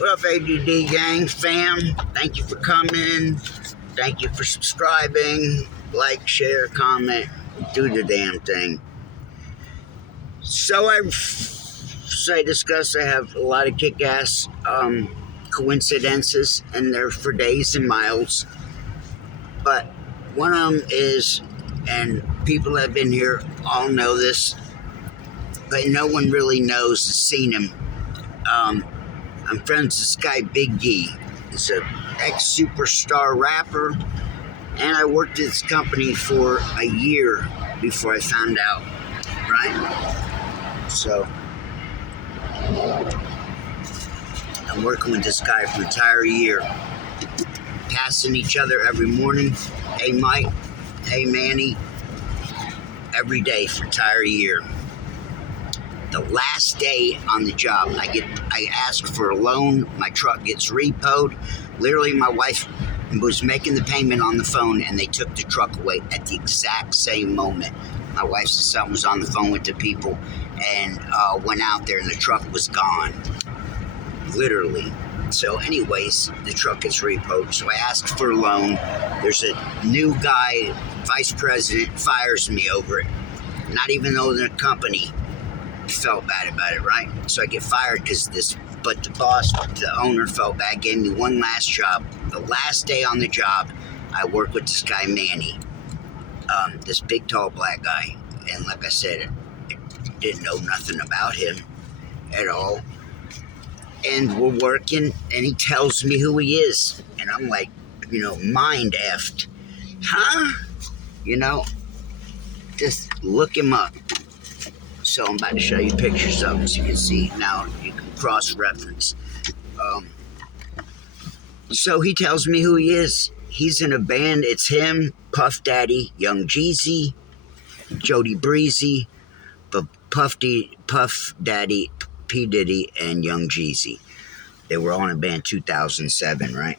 What up, ADD Gang fam? Thank you for coming. Thank you for subscribing. Like, share, comment, do the damn thing. So I discussed, I have a lot of kick-ass coincidences, and they're for days and miles. But one of them is, and people that have been here all know this, but no one really knows has seen him. I'm friends with this guy, Big D. He's an ex-superstar rapper, and I worked at this company for a year before I found out, right? So, I'm working with this guy for an entire year, passing each other every morning. Hey, Mike. Hey, Manny. Every day for an entire year. The last day on the job, I ask for a loan. My truck gets repoed. Literally, my wife was making the payment on the phone, and they took the truck away at the exact same moment. My wife said something was on the phone with the people, and went out there, and the truck was gone. Literally. So anyways, the truck gets repoed. So I asked for a loan. There's a new guy, vice president, fires me over it. Not even though the company felt bad about it, right? So I get fired but the boss, the owner, felt bad, gave me one last job. The last day on the job, I worked with this guy, Manny, this big, tall, black guy. And like I said, I didn't know nothing about him at all. And we're working, and he tells me who he is. And I'm like, mind effed. Huh? Just look him up. So I'm about to show you pictures of him so you can see. Now you can cross-reference. So he tells me who he is. He's in a band. It's him, Puff Daddy, Young Jeezy, Jody Breezy, Puff Daddy, P. Diddy, and Young Jeezy. They were all in a band 2007, right?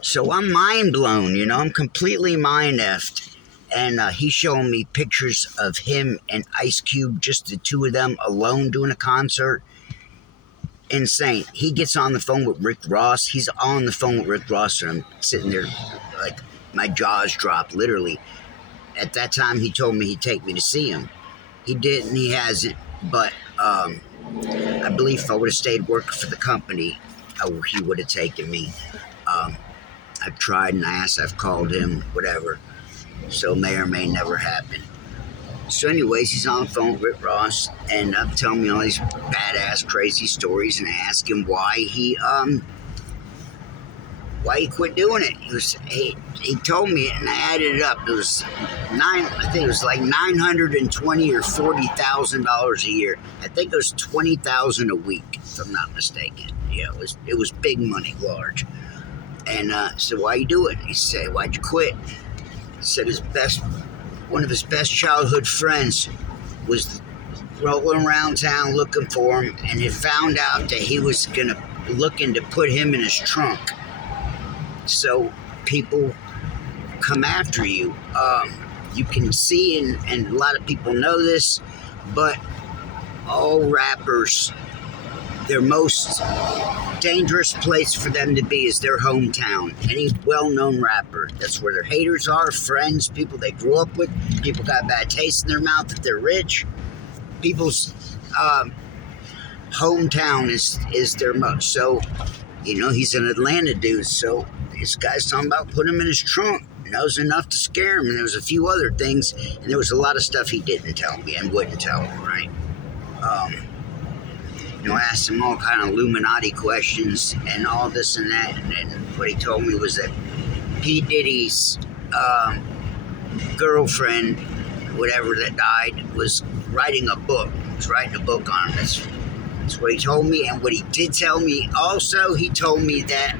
So I'm mind blown, I'm completely mind effed. And he's showing me pictures of him and Ice Cube, just the two of them alone doing a concert. Insane. He gets on the phone with Rick Ross. He's on the phone with Rick Ross, and I'm sitting there like my jaws dropped, literally. At that time, he told me he'd take me to see him. He didn't, he hasn't. But I believe if I would have stayed working for the company, he would have taken me. I've tried and asked, I've called him, whatever. So may or may never happen. So anyways, he's on the phone with Rick Ross, and telling me all these badass, crazy stories, and I ask him why he quit doing it. He told me it, and I added it up. It was like $920 or $40,000 a year. I think it was $20,000 a week, if I'm not mistaken. Yeah, it was big money, large. And I said, why you do it? He said, why'd you quit? He said one of his best childhood friends was rolling around town looking for him, and had found out that he was looking to put him in his trunk. So people come after you. You can see, and a lot of people know this, but all rappers, their most dangerous place for them to be is their hometown. Any well-known rapper, that's where their haters are, friends, people they grew up with, people got bad taste in their mouth if they're rich. People's hometown is their most. So, he's an Atlanta dude, so this guy's talking about putting him in his trunk. And that was enough to scare him, and there was a few other things, and there was a lot of stuff he didn't tell me and wouldn't tell me, right? I asked him all kind of Illuminati questions and all this and that, and then what he told me was that P. Diddy's girlfriend, whatever that died, was writing a book. He was writing a book on him. That's what he told me. And what he did tell me also, he told me that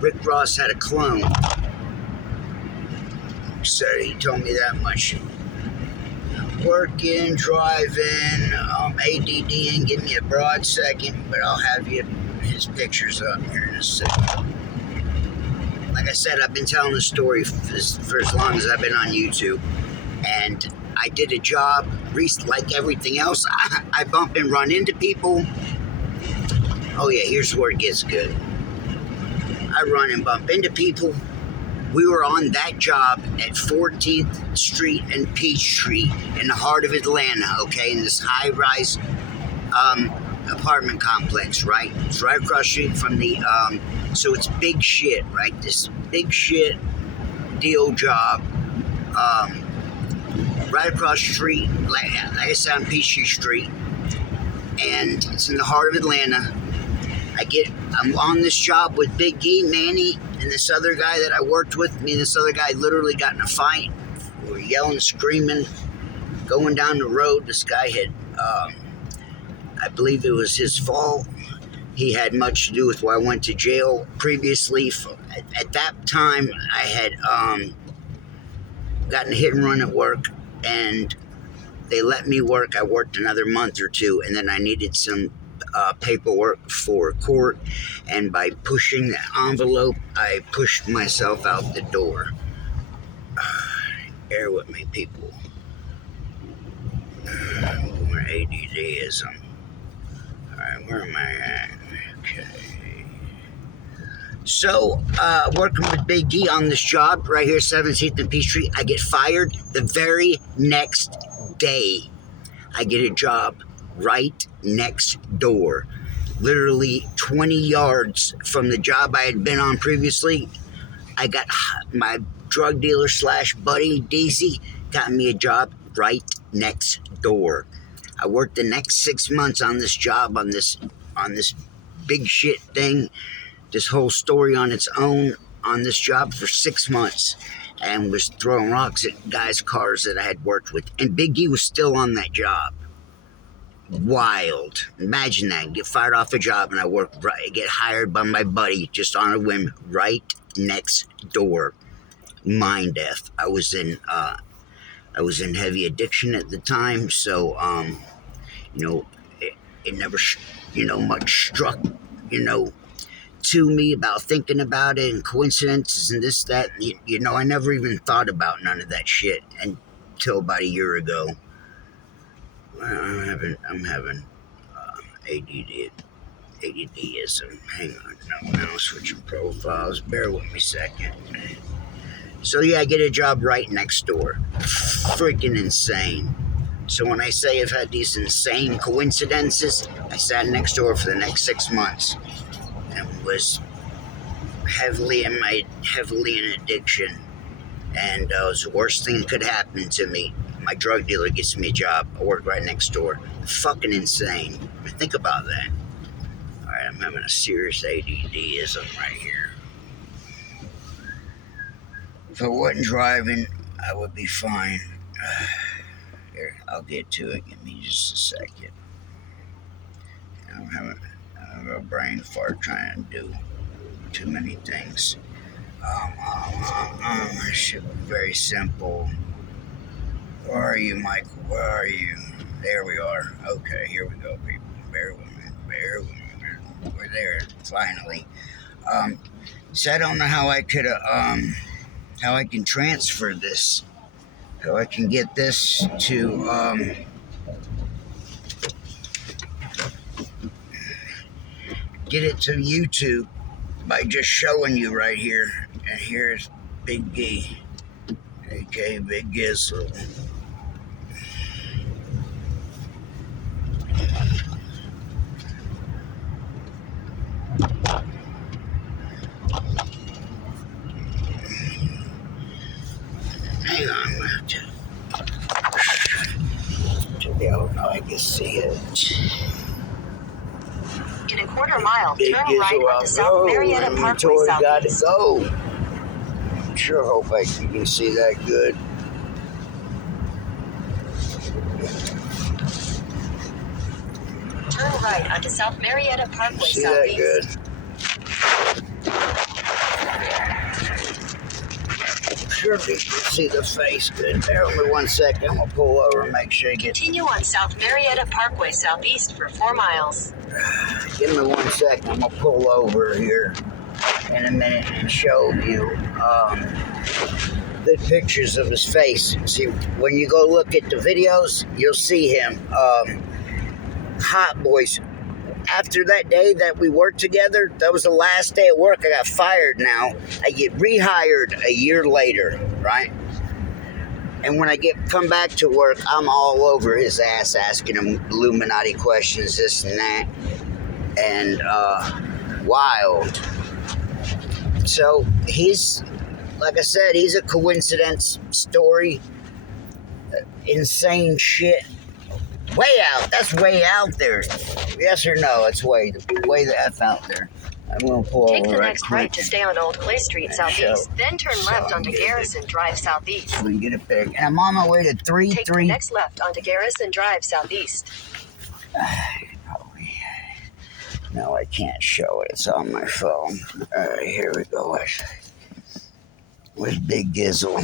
Rick Ross had a clone. So he told me that much. Working, driving, ADDing, give me a broad second, but I'll have his pictures up here in a second. Like I said, I've been telling the story for as long as I've been on YouTube, and I did a job, like everything else. I bump and run into people, Oh yeah, here's where it gets good. I run and bump into people. We were on that job at 14th Street and Peachtree in the heart of Atlanta, okay, in this high-rise apartment complex, right? It's right across the street from the, so it's big shit, right? This big shit deal job, right across the street, like I said, on Peachtree Street, and it's in the heart of Atlanta. I'm on this job with Big E, Manny, and this other guy that I worked with. Me and this other guy literally got in a fight. We were yelling, screaming, going down the road. This guy had, I believe it was his fault. He had much to do with why I went to jail previously. At that time, I had gotten a hit and run at work, and they let me work. I worked another month or two, and then I needed some paperwork for court, and by pushing the envelope, I pushed myself out the door. Bear with me, people. More ADDism. Alright, where am I at? Okay. So, working with Big E on this job right here, 17th and Peachtree, I get fired the very next day. I get a job right next door, literally 20 yards from the job I had been on previously. I got my drug dealer / buddy, Daisy, got me a job right next door. I worked the next 6 months on this job, on this big shit thing, this whole story on its own, on this job for 6 months, and was throwing rocks at guys' cars that I had worked with. And Big E was still on that job. Wild. Imagine that. Get fired off a job and I get hired by my buddy just on a whim right next door. Mind F. I was in heavy addiction at the time, so it never much struck to me about thinking about it and coincidences and this, that. I never even thought about none of that shit until about a year ago. I'm having ADDism. Hang on, no, now switching profiles. Bear with me a second. So yeah, I get a job right next door. Freaking insane. So when I say I've had these insane coincidences, I sat next door for the next 6 months and was heavily in addiction, and it was the worst thing that could happen to me. My drug dealer gets me a job. I work right next door. Fucking insane. Think about that. Alright, I'm having a serious ADDism right here. If I wasn't driving, I would be fine. Here, I'll get to it. Give me just a second. I'm having a brain fart trying to do too many things. It should be very simple. Where are you, Michael? Where are you? There we are. Okay, here we go, people. Bear with me. We're there, finally. So I don't know how I could, how I can transfer this. How I can get this to, get it to YouTube by just showing you right here. And here's Big E, aka Big Gizzle. Hang on, I'm going to I can see it. In a quarter mile, Big turn Gizzle right onto South Marietta Parkway Southeast. Got to go. Sure hope you can see that good. Turn right onto South Marietta Parkway See Southeast. that good? Sure you can see the face good. Bear with me 1 second. I'm going to pull over and make sure you get... Continue on South Marietta Parkway Southeast for 4 miles. Give me 1 second. I'm going to pull over here in a minute and show you the pictures of his face. See, when you go look at the videos, you'll see him. Hot Boys after that day that we worked together, that was the last day at work. I got fired now. I get rehired a year later, right? And when I come back to work, I'm all over his ass asking him Illuminati questions, this and that. And wild. So he's, like I said, he's a coincidence story. Insane shit. Way out. That's way out there. Yes or no? It's way the F out there. I'm going to pull Take over the right next quick. right to stay on Old Clay Street Southeast. Then turn left onto Garrison Drive Southeast. So we can get it big. And I'm on my way to Take the 3-3. next left onto Garrison Drive Southeast. No, I can't show it. It's on my phone. All right, here we go. With Big Gizzle.